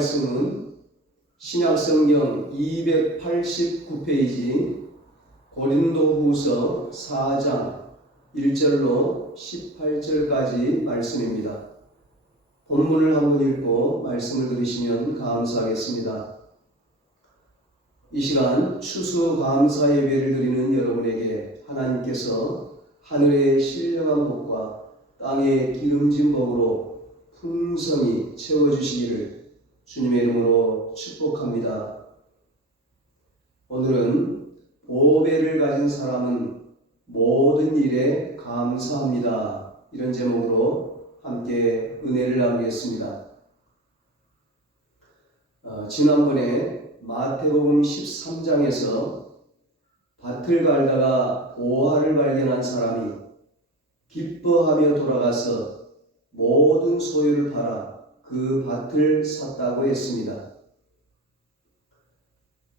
말씀은 신약성경 289페이지 고린도후서 4장 1절로 18절까지 말씀입니다. 본문을 한번 읽고 말씀을 들으시면 감사하겠습니다. 이 시간 추수감사 예배를 드리는 여러분에게 하나님께서 하늘의 신령한 복과 땅의 기름진 복으로 풍성히 채워주시기를 주님의 이름으로 축복합니다. 오늘은 보배를 가진 사람은 모든 일에 감사합니다. 이런 제목으로 함께 은혜를 나누겠습니다. 지난번에 마태복음 13장에서 밭을 갈다가 보화를 발견한 사람이 기뻐하며 돌아가서 모든 소유를 팔아 그 밭을 샀다고 했습니다.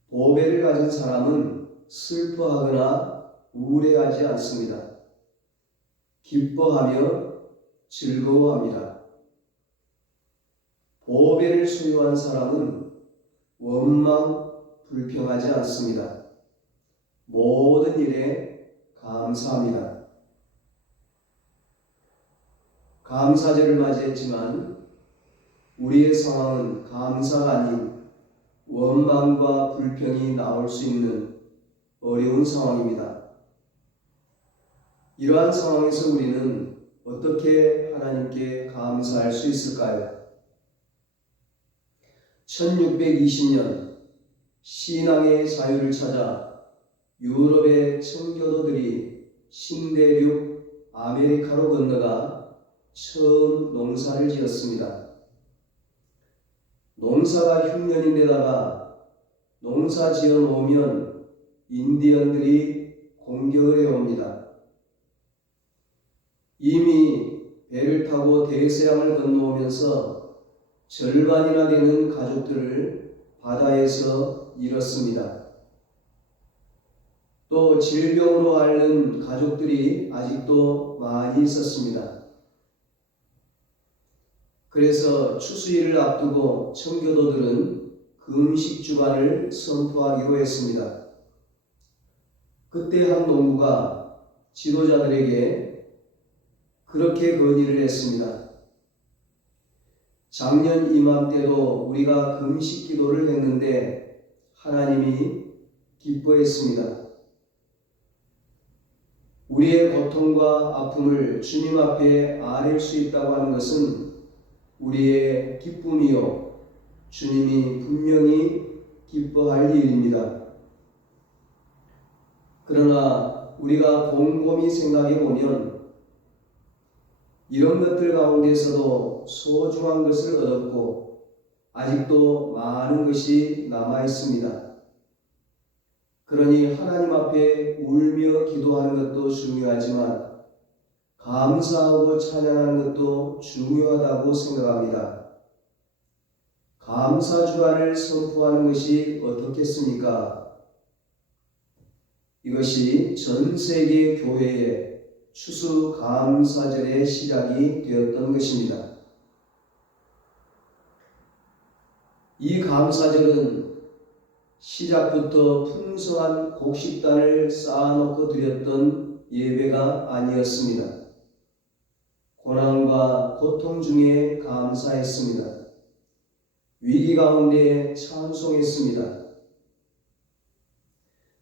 보배를 가진 사람은 슬퍼하거나 우울해하지 않습니다. 기뻐하며 즐거워합니다. 보배를 소유한 사람은 원망, 불평하지 않습니다. 모든 일에 감사합니다. 감사절을 맞이했지만 우리의 상황은 감사가 아닌 원망과 불평이 나올 수 있는 어려운 상황입니다. 이러한 상황에서 우리는 어떻게 하나님께 감사할 수 있을까요? 1620년 신앙의 자유를 찾아 유럽의 청교도들이 신대륙 아메리카로 건너가 처음 농사를 지었습니다. 농사가 흉년인데다가 농사 지어 놓으면 인디언들이 공격을 해옵니다. 이미 배를 타고 대서양을 건너오면서 절반이나 되는 가족들을 바다에서 잃었습니다. 또 질병으로 앓는 가족들이 아직도 많이 있었습니다. 그래서 추수일을 앞두고 청교도들은 금식 주간을 선포하기로 했습니다. 그때 한 농부가 지도자들에게 그렇게 건의를 했습니다. 작년 이맘때도 우리가 금식 기도를 했는데 하나님이 기뻐했습니다. 우리의 고통과 아픔을 주님 앞에 아릴 수 있다고 하는 것은 우리의 기쁨이요 주님이 분명히 기뻐할 일입니다. 그러나 우리가 곰곰이 생각해 보면 이런 것들 가운데서도 소중한 것을 얻었고 아직도 많은 것이 남아 있습니다. 그러니 하나님 앞에 울며 기도하는 것도 중요하지만 감사하고 찬양하는 것도 중요하다고 생각합니다. 감사 주간을 선포하는 것이 어떻겠습니까? 이것이 전 세계 교회의 추수 감사절의 시작이 되었던 것입니다. 이 감사절은 시작부터 풍성한 곡식단을 쌓아놓고 드렸던 예배가 아니었습니다. 고난과 고통 중에 감사했습니다. 위기 가운데 찬송했습니다.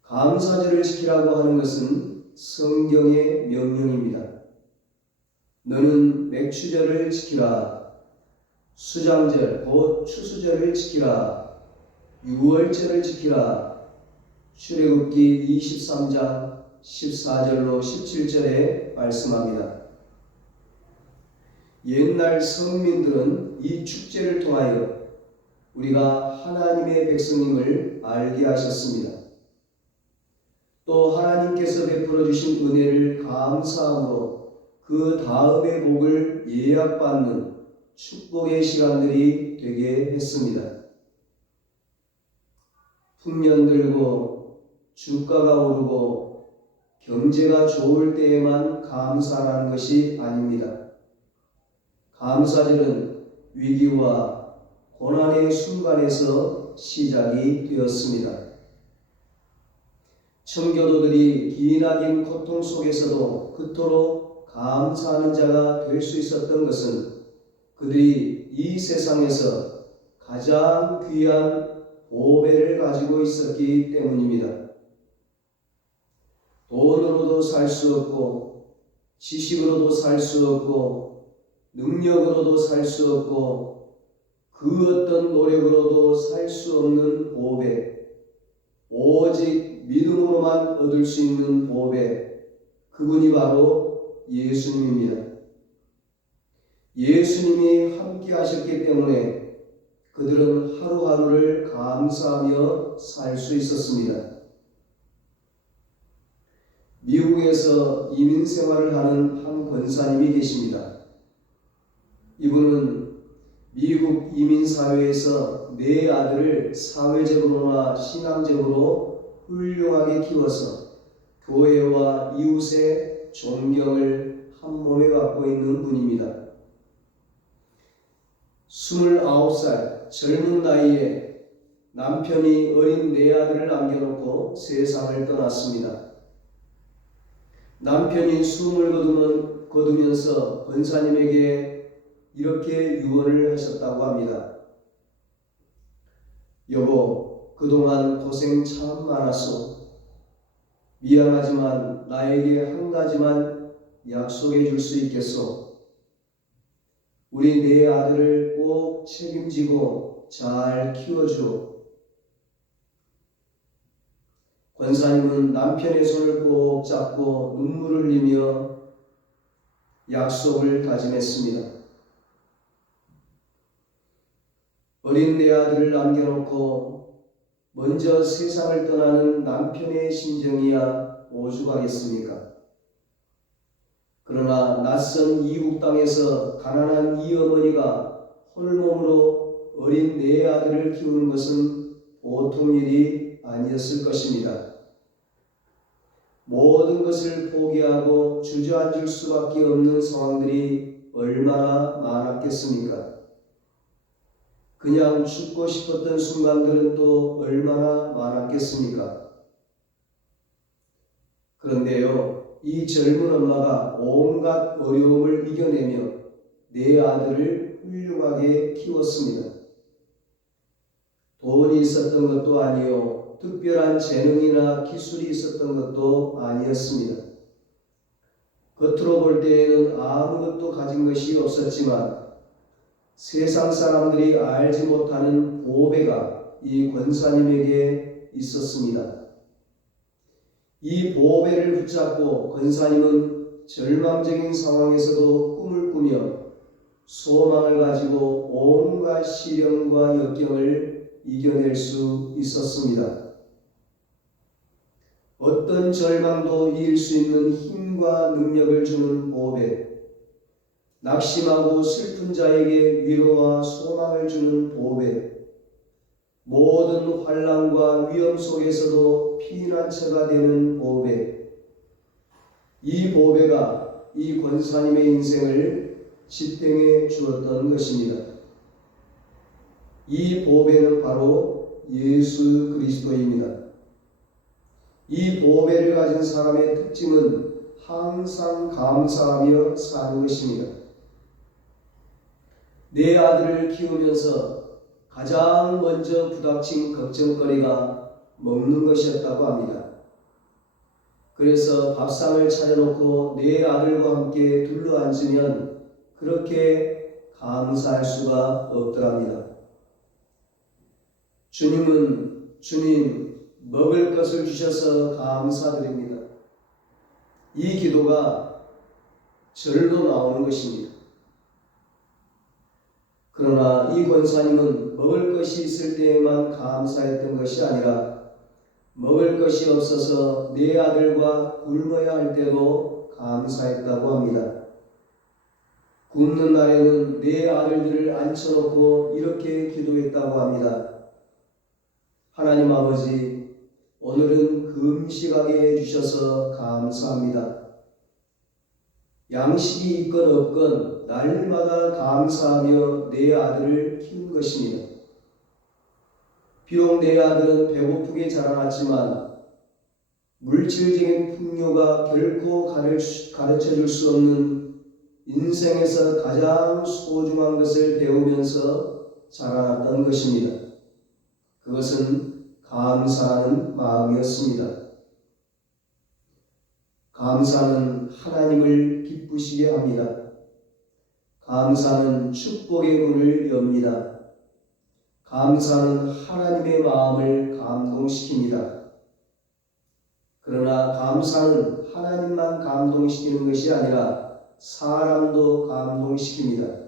감사절을 지키라고 하는 것은 성경의 명령입니다. 너는 맥추절을 지키라. 수장절 곧 추수절을 지키라. 유월절을 지키라. 출애굽기 23장 14절로 17절에 말씀합니다. 옛날 선민들은 이 축제를 통하여 우리가 하나님의 백성임을 알게 하셨습니다. 또 하나님께서 베풀어 주신 은혜를 감사함으로 그 다음의 복을 예약받는 축복의 시간들이 되게 했습니다. 풍년 들고 주가가 오르고 경제가 좋을 때에만 감사하는 것이 아닙니다. 감사절은 위기와 고난의 순간에서 시작이 되었습니다. 청교도들이 기나긴 고통 속에서도 그토록 감사하는 자가 될 수 있었던 것은 그들이 이 세상에서 가장 귀한 보배를 가지고 있었기 때문입니다. 돈으로도 살 수 없고, 지식으로도 살 수 없고, 능력으로도 살 수 없고, 그 어떤 노력으로도 살 수 없는 보배, 오직 믿음으로만 얻을 수 있는 보배, 그분이 바로 예수님입니다. 예수님이 함께 하셨기 때문에 그들은 하루하루를 감사하며 살 수 있었습니다. 미국에서 이민 생활을 하는 한 권사님이 계십니다. 이분은 미국 이민사회에서 네 아들을 사회적으로나 신앙적으로 훌륭하게 키워서 교회와 이웃의 존경을 한 몸에 갖고 있는 분입니다. 29살 젊은 나이에 남편이 어린 네 아들을 남겨놓고 세상을 떠났습니다. 남편이 숨을 거두면서 권사님에게 이렇게 유언을 하셨다고 합니다. 여보, 그동안 고생 참 많았소. 미안하지만 나에게 한 가지만 약속해 줄 수 있겠소? 우리 네 아들을 꼭 책임지고 잘 키워주오. 권사님은 남편의 손을 꼭 잡고 눈물을 흘리며 약속을 다짐했습니다. 어린 네 아들을 남겨놓고 먼저 세상을 떠나는 남편의 심정이야 오죽하겠습니까? 그러나 낯선 이국 땅에서 가난한 이 어머니가 홀몸으로 어린 네 아들을 키우는 것은 보통 일이 아니었을 것입니다. 모든 것을 포기하고 주저앉을 수밖에 없는 상황들이 얼마나 많았겠습니까? 그냥 죽고 싶었던 순간들은 또 얼마나 많았겠습니까? 그런데요, 이 젊은 엄마가 온갖 어려움을 이겨내며 네 아들을 훌륭하게 키웠습니다. 돈이 있었던 것도 아니요, 특별한 재능이나 기술이 있었던 것도 아니었습니다. 겉으로 볼 때에는 아무것도 가진 것이 없었지만 세상 사람들이 알지 못하는 보배가 이 권사님에게 있었습니다. 이 보배를 붙잡고 권사님은 절망적인 상황에서도 꿈을 꾸며 소망을 가지고 온갖 시련과 역경을 이겨낼 수 있었습니다. 어떤 절망도 이길 수 있는 힘과 능력을 주는 보배, 낙심하고 슬픈 자에게 위로와 소망을 주는 보배, 모든 환난과 위험 속에서도 피난처가 되는 보배, 이 보배가 이 권사님의 인생을 지탱해 주었던 것입니다. 이 보배는 바로 예수 그리스도입니다. 이 보배를 가진 사람의 특징은 항상 감사하며 사는 것입니다. 네 아들을 키우면서 가장 먼저 부닥친 걱정거리가 먹는 것이었다고 합니다. 그래서 밥상을 차려놓고 네 아들과 함께 둘러앉으면 그렇게 감사할 수가 없더랍니다. 주님 먹을 것을 주셔서 감사드립니다. 이 기도가 절로 나오는 것입니다. 그러나 이 권사님은 먹을 것이 있을 때에만 감사했던 것이 아니라 먹을 것이 없어서 네 아들과 굶어야 할 때도 감사했다고 합니다. 굶는 날에는 네 아들들을 앉혀놓고 이렇게 기도했다고 합니다. 하나님 아버지, 오늘은 금식하게 해주셔서 감사합니다. 양식이 있건 없건 날마다 감사하며 내 아들을 키운 것입니다. 비록 내 아들은 배고프게 자라났지만 물질적인 풍요가 결코 가르쳐줄 수 없는 인생에서 가장 소중한 것을 배우면서 자라났던 것입니다. 그것은 감사하는 마음이었습니다. 감사는 하나님을 기쁘시게 합니다. 감사는 축복의 문을 엽니다. 감사는 하나님의 마음을 감동시킵니다. 그러나 감사는 하나님만 감동시키는 것이 아니라 사람도 감동시킵니다.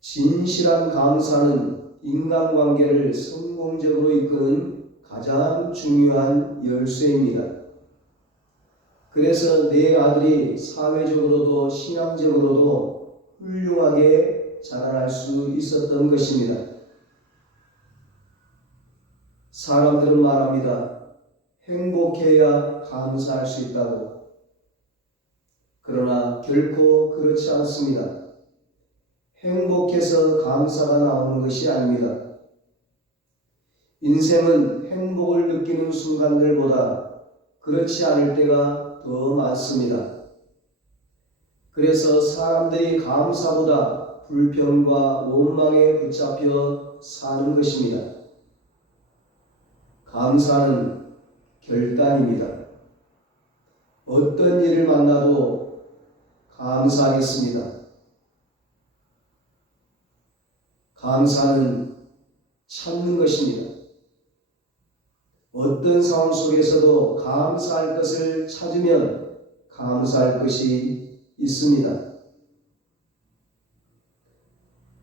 진실한 감사는 인간관계를 성공적으로 이끄는 가장 중요한 열쇠입니다. 그래서 내 아들이 사회적으로도 신앙적으로도 훌륭하게 자라날 수 있었던 것입니다. 사람들은 말합니다. 행복해야 감사할 수 있다고. 그러나 결코 그렇지 않습니다. 행복해서 감사가 나오는 것이 아닙니다. 인생은 행복을 느끼는 순간들보다 그렇지 않을 때가 더 많습니다. 그래서 사람들이 감사보다 불평과 원망에 붙잡혀 사는 것입니다. 감사는 결단입니다. 어떤 일을 만나도 감사하겠습니다. 감사는 참는 것입니다. 어떤 상황 속에서도 감사할 것을 찾으면 감사할 것이 있습니다.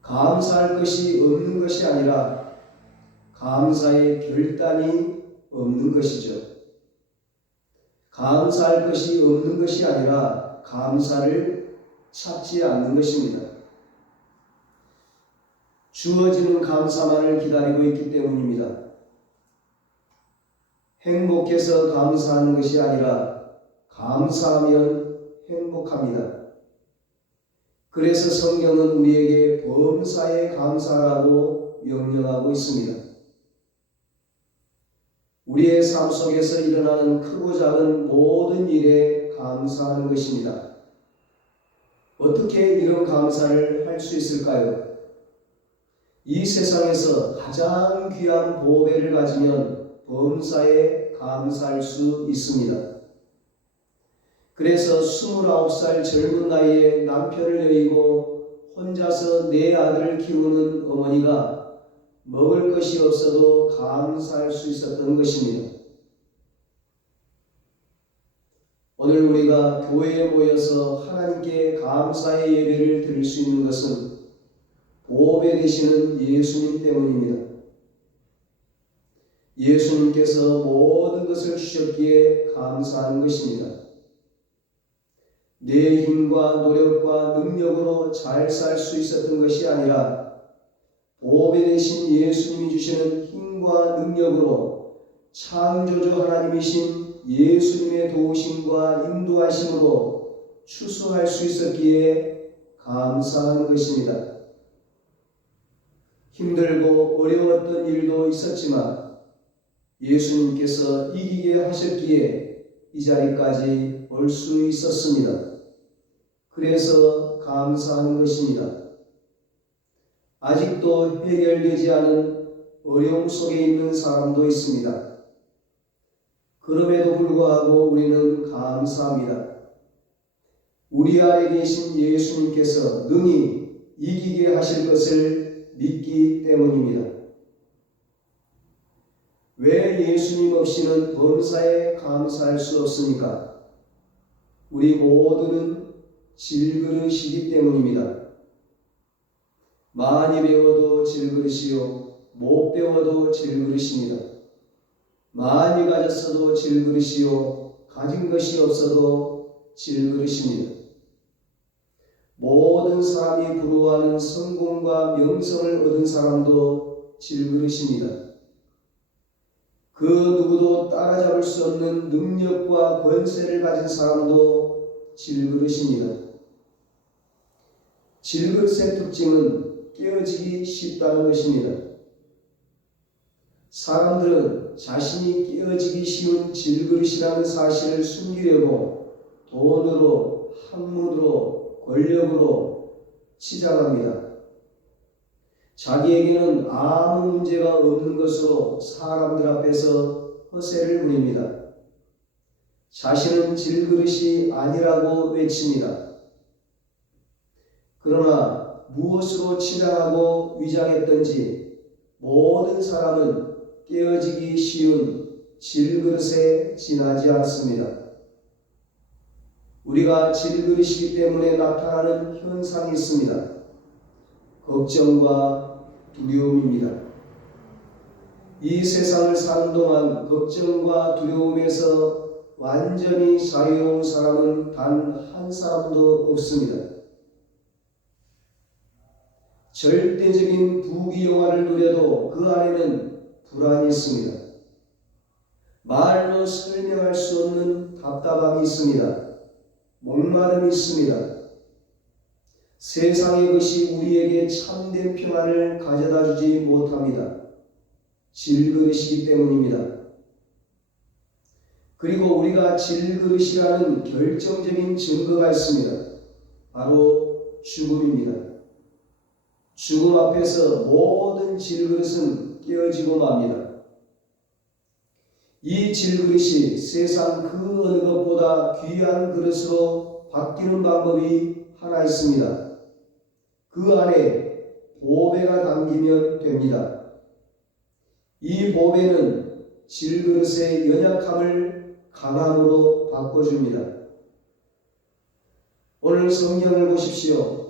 감사할 것이 없는 것이 아니라 감사의 결단이 없는 것이죠. 감사할 것이 없는 것이 아니라 감사를 찾지 않는 것입니다. 주어지는 감사만을 기다리고 있기 때문입니다. 행복해서 감사하는 것이 아니라 감사하면 행복합니다. 그래서 성경은 우리에게 범사에 감사하라고 명령하고 있습니다. 우리의 삶 속에서 일어나는 크고 작은 모든 일에 감사하는 것입니다. 어떻게 이런 감사를 할 수 있을까요? 이 세상에서 가장 귀한 보배를 가지면 범사에 감사할 수 있습니다. 그래서 29살 젊은 나이에 남편을 여의고 혼자서 네 아들을 키우는 어머니가 먹을 것이 없어도 감사할 수 있었던 것입니다. 오늘 우리가 교회에 모여서 하나님께 감사의 예배를 드릴 수 있는 것은 보배 되시는 예수님 때문입니다. 예수님께서 모든 것을 주셨기에 감사하는 것입니다. 내 힘과 노력과 능력으로 잘 살 수 있었던 것이 아니라 보배 되신 예수님이 주시는 힘과 능력으로 창조주 하나님이신 예수님의 도우심과 인도하심으로 추수할 수 있었기에 감사하는 것입니다. 힘들고 어려웠던 일도 있었지만 예수님께서 이기게 하셨기에 이 자리까지 올 수 있었습니다. 그래서 감사하는 것입니다. 아직도 해결되지 않은 어려움 속에 있는 사람도 있습니다. 그럼에도 불구하고 우리는 감사합니다. 우리 안에 계신 예수님께서 능히 이기게 하실 것을 믿기 때문입니다. 왜 예수님 없이는 범사에 감사할 수 없습니까? 우리 모두는 질그릇이기 때문입니다. 많이 배워도 질그릇이요, 못 배워도 질그릇입니다. 많이 가졌어도 질그릇이요, 가진 것이 없어도 질그릇입니다. 모든 사람이 부러워하는 성공과 명성을 얻은 사람도 질그릇입니다. 그 누구도 따라잡을 수 없는 능력과 권세를 가진 사람도 질그릇입니다. 질그릇의 특징은 깨어지기 쉽다는 것입니다. 사람들은 자신이 깨어지기 쉬운 질그릇이라는 사실을 숨기려고 돈으로, 학문으로, 권력으로 치장합니다. 자기에게는 아무 문제가 없는 것으로 사람들 앞에서 허세를 부립니다. 자신은 질그릇이 아니라고 외칩니다. 그러나 무엇으로 치장하고 위장했든지 모든 사람은 깨어지기 쉬운 질그릇에 지나지 않습니다. 우리가 질그릇이기 때문에 나타나는 현상이 있습니다. 걱정과 두려움입니다. 이 세상을 사는 동안 걱정과 두려움에서 완전히 자유로운 사람은 단 한 사람도 없습니다. 절대적인 부귀영화를 누려도 그 안에는 불안이 있습니다. 말로 설명할 수 없는 답답함이 있습니다. 목마름이 있습니다. 세상의 것이 우리에게 참된 평안을 가져다 주지 못합니다. 질그릇이기 때문입니다. 그리고 우리가 질그릇이라는 결정적인 증거가 있습니다. 바로 죽음입니다. 죽음 앞에서 모든 질그릇은 깨어지고 맙니다. 이 질그릇이 세상 그 어느 것보다 귀한 그릇으로 바뀌는 방법이 하나 있습니다. 그 안에 보배가 담기면 됩니다. 이 보배는 질그릇의 연약함을 강함으로 바꿔줍니다. 오늘 성경을 보십시오.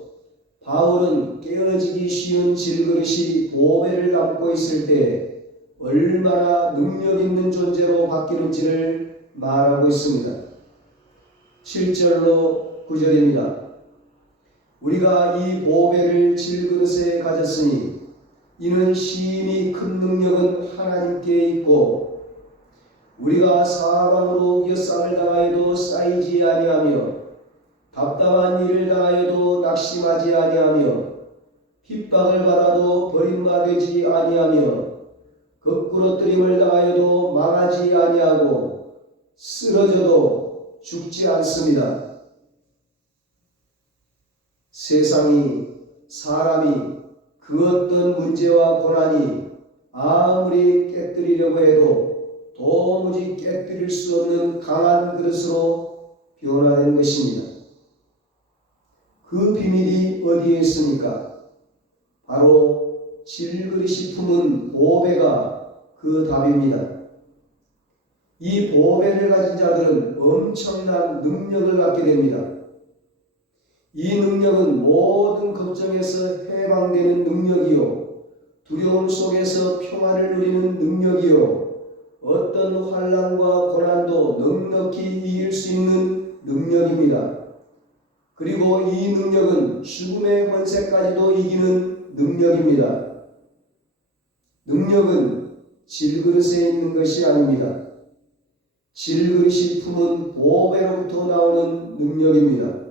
바울은 깨어지기 쉬운 질그릇이 보배를 담고 있을 때 얼마나 능력 있는 존재로 바뀌는지를 말하고 있습니다. 7절로 9절입니다. 우리가 이 보배를 질그릇에 가졌으니 이는 심히 큰 능력은 하나님께 있고 우리가 사방으로 역상을 당하여도 쌓이지 아니하며 답답한 일을 당하여도 낙심하지 아니하며 핍박을 받아도 버림받지 아니하며 거꾸러뜨림을 당하여도 망하지 아니하고 쓰러져도 죽지 않습니다. 세상이 사람이 그 어떤 문제와 고난이 아무리 깨뜨리려고 해도 도무지 깨뜨릴 수 없는 강한 그릇으로 변화된 것입니다. 그 비밀이 어디에 있습니까? 바로 질그릇이 품은 보배가 그 답입니다. 이 보배를 가진 자들은 엄청난 능력을 갖게 됩니다. 이 능력은 모든 걱정에서 해방되는 능력이요, 두려움 속에서 평안을 누리는 능력이요, 어떤 환난과 고난도 넉넉히 이길 수 있는 능력입니다. 그리고 이 능력은 죽음의 권세까지도 이기는 능력입니다. 능력은 질그릇에 있는 것이 아닙니다. 질그릇이 품은 보배로부터 나오는 능력입니다.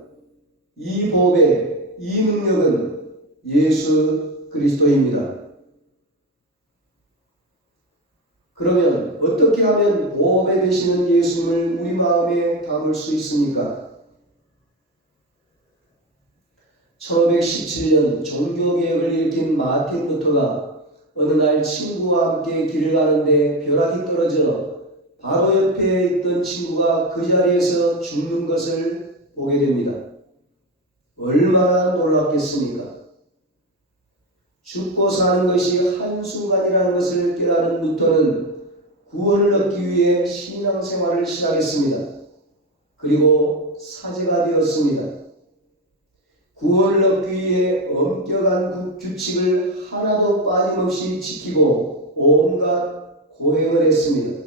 이 보배, 이 능력은 예수 그리스도입니다. 그러면 어떻게 하면 보배 되시는 예수님을 우리 마음에 담을 수 있습니까? 1517년 종교개혁을 일으킨 마틴 루터가 어느 날 친구와 함께 길을 가는데 벼락이 떨어져 바로 옆에 있던 친구가 그 자리에서 죽는 것을 보게 됩니다. 얼마나 놀랍겠습니까? 죽고 사는 것이 한순간이라는 것을 깨달은 루터는 구원을 얻기 위해 신앙생활을 시작했습니다. 그리고 사제가 되었습니다. 구원을 얻기 위해 엄격한 규칙을 하나도 빠짐없이 지키고 온갖 고행을 했습니다.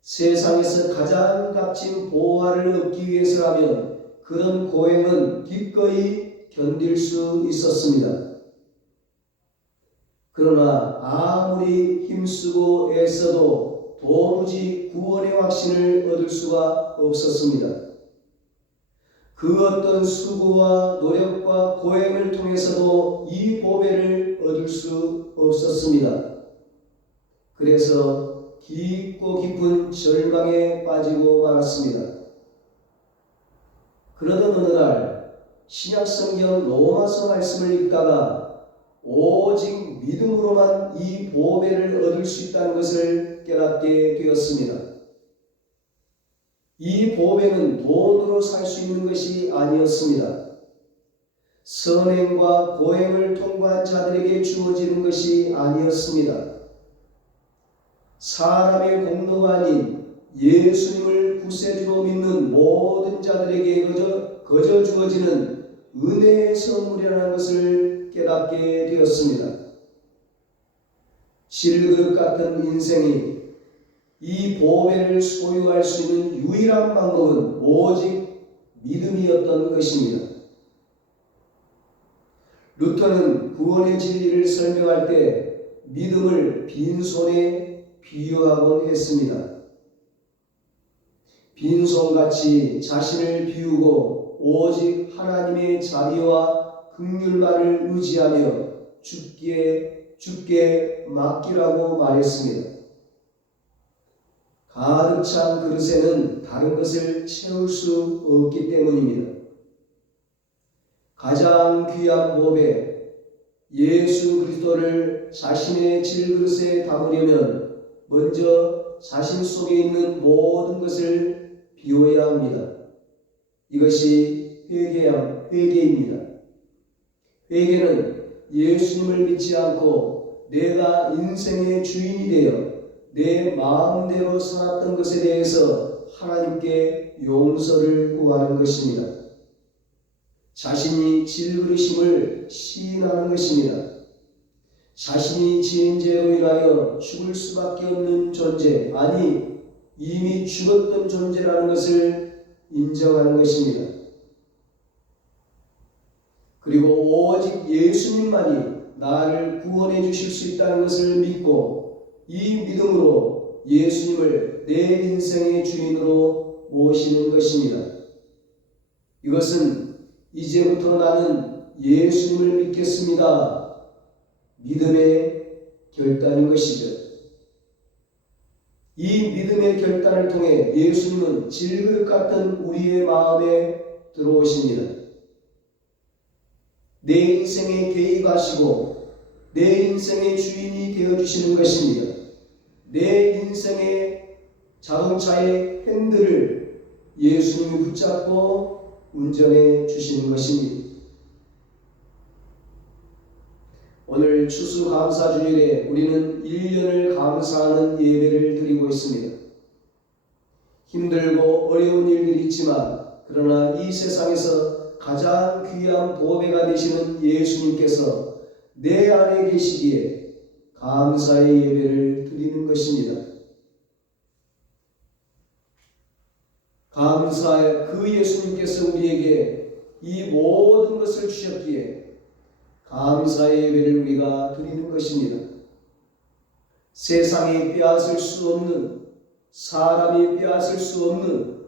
세상에서 가장 값진 보화를 얻기 위해서라면 그런 고행은 기꺼이 견딜 수 있었습니다. 그러나 아무리 힘쓰고 애써도 도무지 구원의 확신을 얻을 수가 없었습니다. 그 어떤 수고와 노력과 고행을 통해서도 이 보배를 얻을 수 없었습니다. 그래서 깊고 깊은 절망에 빠지고 말았습니다. 그러던 어느 날 신약성경 로마서 말씀을 읽다가 오직 믿음으로만 이 보배를 얻을 수 있다는 것을 깨닫게 되었습니다. 이 보배는 돈으로 살 수 있는 것이 아니었습니다. 선행과 고행을 통과한 자들에게 주어지는 것이 아니었습니다. 사람의 공로가 아닌 예수님을 구세주로 믿는 모든 자들에게 거저 주어지는 은혜의 선물이라는 것을 깨닫게 되었습니다. 질그릇 같은 인생이 이 보배를 소유할 수 있는 유일한 방법은 오직 믿음이었던 것입니다. 루터는 구원의 진리를 설명할 때 믿음을 빈손에 비유하곤 했습니다. 빈손같이 자신을 비우고 오직 하나님의 자비와 긍휼만을 의지하며 주께 맡기라고 말했습니다. 가득 찬 그릇에는 다른 것을 채울 수 없기 때문입니다. 가장 귀한 보배 예수 그리스도를 자신의 질그릇에 담으려면 먼저 자신 속에 있는 모든 것을 비워야 합니다. 이것이 회개입니다. 회개는 예수님을 믿지 않고 내가 인생의 주인이 되어 내 마음대로 살았던 것에 대해서 하나님께 용서를 구하는 것입니다. 자신이 질그릇임을 시인하는 것입니다. 자신이 지은 죄로 인하여 죽을 수밖에 없는 존재, 아니 이미 죽었던 존재라는 것을 인정하는 것입니다. 그리고 오직 예수님만이 나를 구원해 주실 수 있다는 것을 믿고 이 믿음으로 예수님을 내 인생의 주인으로 모시는 것입니다. 이것은 이제부터 나는 예수님을 믿겠습니다. 믿음의 결단인 것이죠. 이 믿음의 결단을 통해 예수님은 질그릇 같은 우리의 마음에 들어오십니다. 내 인생에 개입하시고 내 인생의 주인이 되어주시는 것입니다. 내 인생의 자동차의 핸들을 예수님이 붙잡고 운전해 주시는 것입니다. 오늘 추수감사주일에 우리는 1년을 감사하는 예배를 드리고 있습니다. 힘들고 어려운 일들이 있지만 그러나 이 세상에서 가장 귀한 보배가 되시는 예수님께서 내 안에 계시기에 감사의 예배를 드리는 것입니다. 감사의 그 예수님께서 우리에게 이 모든 것을 주셨기에 감사의 예배를 우리가 드리는 것입니다. 세상이 빼앗을 수 없는, 사람이 빼앗을 수 없는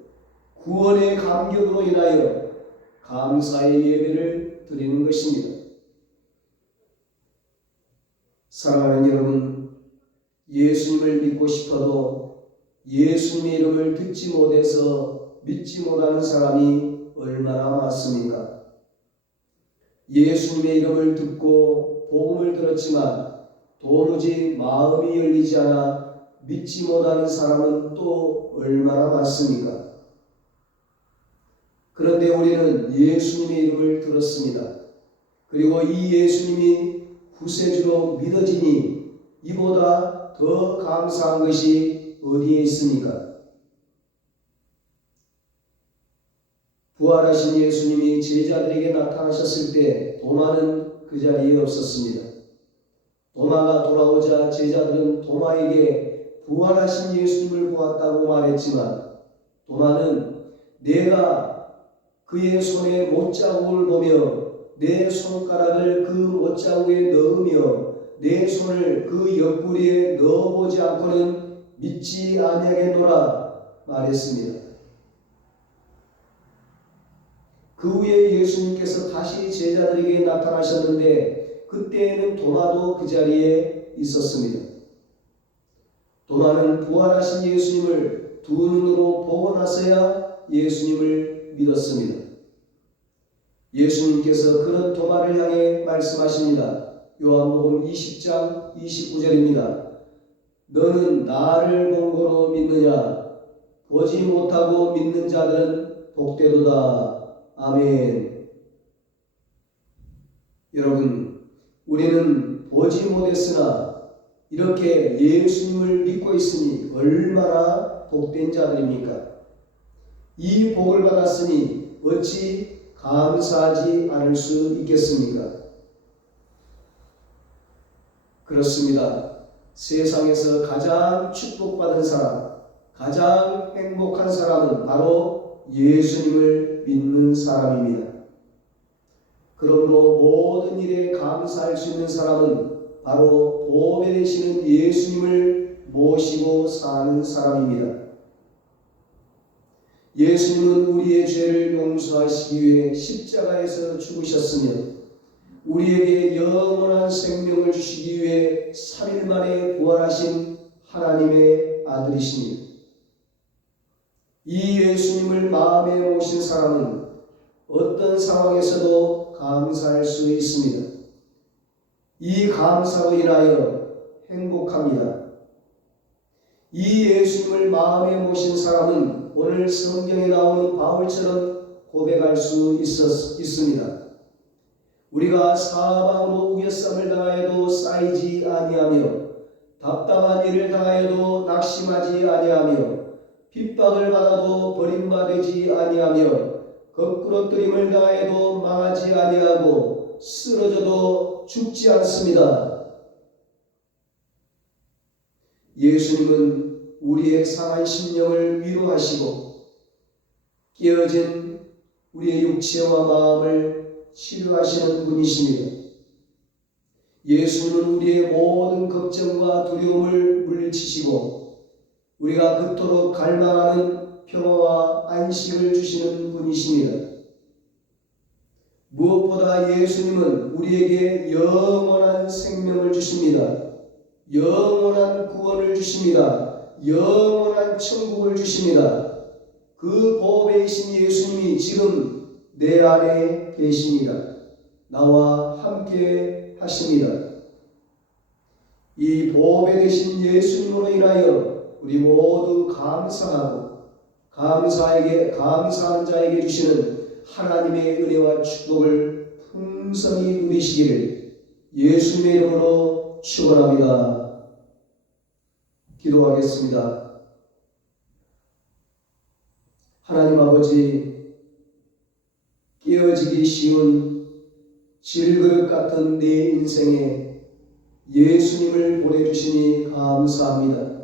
구원의 감격으로 인하여 감사의 예배를 드리는 것입니다. 사랑하는 여러분, 예수님을 믿고 싶어도 예수님의 이름을 듣지 못해서 믿지 못하는 사람이 얼마나 많습니까? 예수님의 이름을 듣고 복음을 들었지만 도무지 마음이 열리지 않아 믿지 못하는 사람은 또 얼마나 많습니까? 그런데 우리는 예수님의 이름을 들었습니다. 그리고 이 예수님이 구세주로 믿어지니 이보다 더 감사한 것이 어디에 있습니까? 부활하신 예수님이 제자들에게 나타나셨을 때 도마는 그 자리에 없었습니다. 도마가 돌아오자 제자들은 도마에게 부활하신 예수님을 보았다고 말했지만 도마는 내가 그의 손에 못자국을 보며 내 손가락을 그 못자국에 넣으며 내 손을 그 옆구리에 넣어보지 않고는 믿지 아니하겠노라 말했습니다. 그 후에 예수님께서 다시 제자들에게 나타나셨는데 그때에는 도마도 그 자리에 있었습니다. 도마는 부활하신 예수님을 두 눈으로 보고 나서야 예수님을 믿었습니다. 예수님께서 그런 도마를 향해 말씀하십니다. 요한복음 20장 29절입니다. 너는 나를 본 거로 믿느냐? 보지 못하고 믿는 자들은 복되도다. 아멘. 여러분, 우리는 보지 못했으나 이렇게 예수님을 믿고 있으니 얼마나 복된 자들입니까? 이 복을 받았으니 어찌 감사하지 않을 수 있겠습니까? 그렇습니다. 세상에서 가장 축복받은 사람, 가장 행복한 사람은 바로 예수님을 믿는 사람입니다. 그러므로 모든 일에 감사할 수 있는 사람은 바로 보배 되시는 예수님을 모시고 사는 사람입니다. 예수님은 우리의 죄를 용서하시기 위해 십자가에서 죽으셨으며 우리에게 영원한 생명을 주시기 위해 3일 만에 부활하신 하나님의 아들이십니다. 이 예수님을 마음에 모신 사람은 어떤 상황에서도 감사할 수 있습니다. 이 감사로 인하여 행복합니다. 이 예수님을 마음에 모신 사람은 오늘 성경에 나오는 바울처럼 고백할 수 있습니다. 우리가 사방으로 우겨쌈을 당하여도 쌓이지 아니하며 답답한 일을 당하여도 낙심하지 아니하며 핍박을 받아도 버림받지 아니하며 거꾸러뜨림을 당하여도 망하지 아니하고 쓰러져도 죽지 않습니다. 예수님은 우리의 상한 심령을 위로하시고 깨어진 우리의 육체와 마음을 치료하시는 분이십니다. 예수님은 우리의 모든 걱정과 두려움을 물리치시고 우리가 그토록 갈망하는 평화와 안식을 주시는 분이십니다. 무엇보다 예수님은 우리에게 영원한 생명을 주십니다. 영원한 구원을 주십니다. 영원한 천국을 주십니다. 그 보배이신 예수님이 지금 내 안에 계십니다. 나와 함께 하십니다. 이 보배 되신 예수님으로 인하여 우리 모두 감사하고 감사한 자에게 주시는 하나님의 은혜와 축복을 풍성히 누리시기를 예수님의 이름으로 축원합니다. 기도하겠습니다. 하나님 아버지, 깨어지기 쉬운 질그릇 같은 내 인생에 예수님을 보내주시니 감사합니다.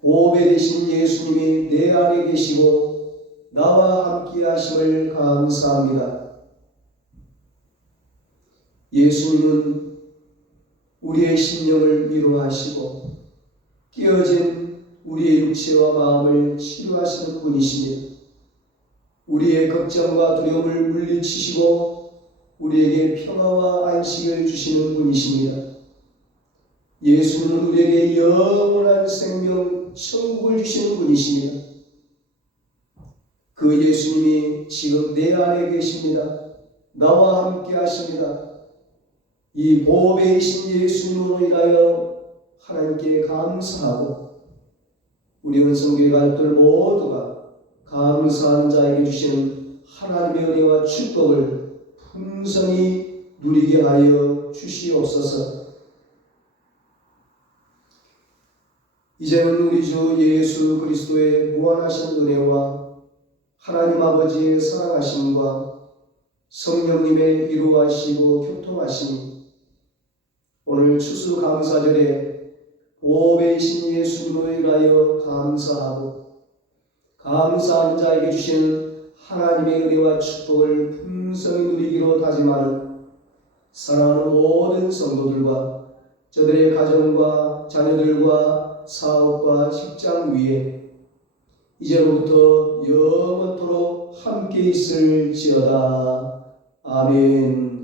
보배 되신 예수님이 내 안에 계시고 나와 함께 하심을 감사합니다. 예수님은 우리의 심령을 위로하시고 깨어진 우리의 육체와 마음을 치료하시는 분이시며 우리의 걱정과 두려움을 물리치시고 우리에게 평화와 안식을 주시는 분이십니다. 예수님은 우리에게 영원한 생명, 천국을 주시는 분이십니다. 그 예수님이 지금 내 안에 계십니다. 나와 함께 하십니다. 이 보배이신 예수님으로 인하여 하나님께 감사하고 우리 은성교회 가족들 모두가 감사한 자에게 주시는 하나님의 은혜와 축복을 풍성히 누리게 하여 주시옵소서. 이제는 우리 주 예수 그리스도의 무한하신 은혜와 하나님 아버지의 사랑하심과 성령님의 이루하시고 교통하심이 오늘 추수감사절에 보배이신 예수님으로 인하여 감사하고 감사한 자에게 주시는 하나님의 은혜와 축복을 풍성히 누리기로 다짐하는 사랑하는 모든 성도들과 저들의 가정과 자녀들과 사업과 직장 위에 이제로부터 영원토록 함께 있을지어다. 아멘.